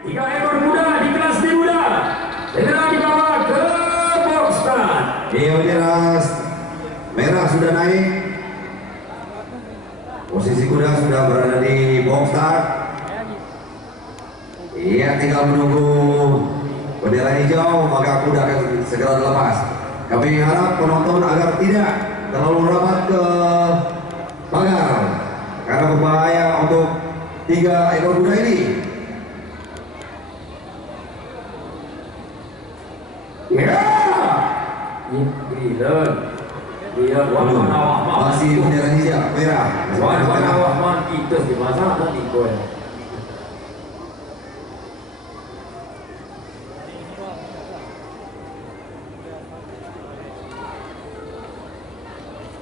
Tiga ekor kuda di kelas B muda segera dibawa ke box start. Bendera merah sudah naik. Posisi kuda sudah berada di box start. Ia tinggal menunggu bendera hijau, maka kuda akan segera dilepas. Kami harap penonton agar tidak terlalu rapat ke pagar karena berbahaya untuk tiga ekor kuda ini. Ya, gila. Dia masih bendera hijau, merah. Warna itu gimana tadi gue?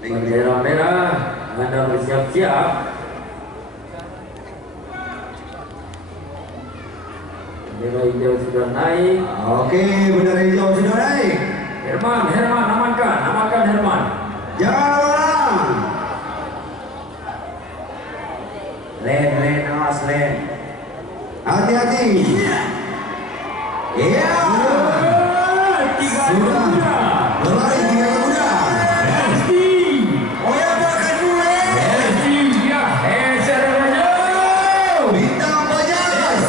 Bendera merah, Anda bersiap-siap. Bendera hijau sudah naik. Oke, bendera hijau sudah naik. Herman, amankan Herman. Jangan lama. Len, awas Len. Hati-hati. Iya. Tiga Sudah. kuda. Berlari tiga kuda. Resti. Oh ya, bahkan dulu. Resti, ya. Seremajau. Bintang Bajas.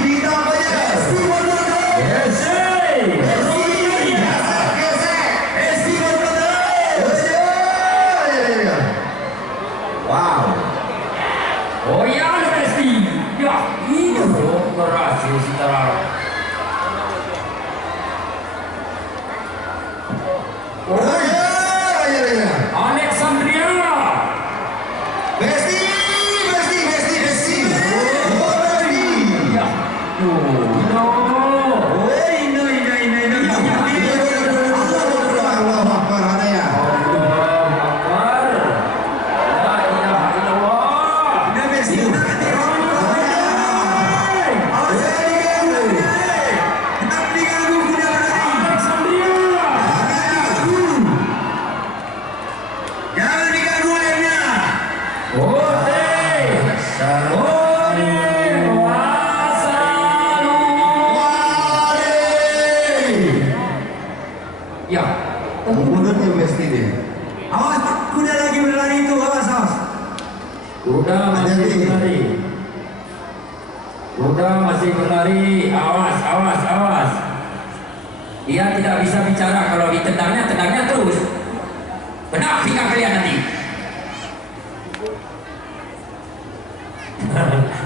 Bintang Bajas. Wow. Oh ya, Resti. Ya, ini dong berhasil secara. Oh ya. Alexandria. Besti. Oh, Besti. Ya. No. Allah Akbar, ada ya. Ya, Menurutnya Besti deh. Awas, kuda lagi berlari itu, awas. kuda masih berlari. Kuda masih berlari. Awas. Dia tidak bisa bicara kalau ditendangnya terus. Benar hingga kalian nanti.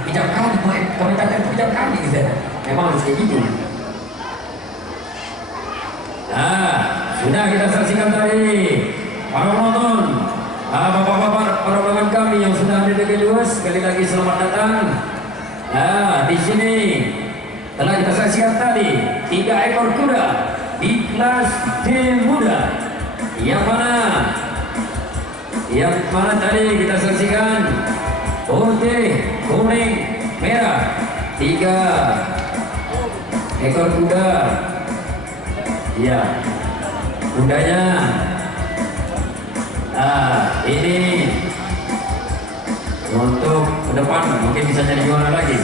Pijam kaki, komentator pijam kaki gitu. Memang harus kayak gitu. Nah, sudah kita saksikan tadi para penonton, bapak-bapak, para pelanggan kami yang sudah ada di luas, sekali lagi selamat datang. Nah, di sini telah kita saksikan tadi 3 ekor kuda di kelas D muda. Yang mana tadi kita saksikan putih, kuning, merah, 3 ekor kuda. Ya, kudanya. Nah, ini untuk ke depan mungkin bisa jadi juara lagi.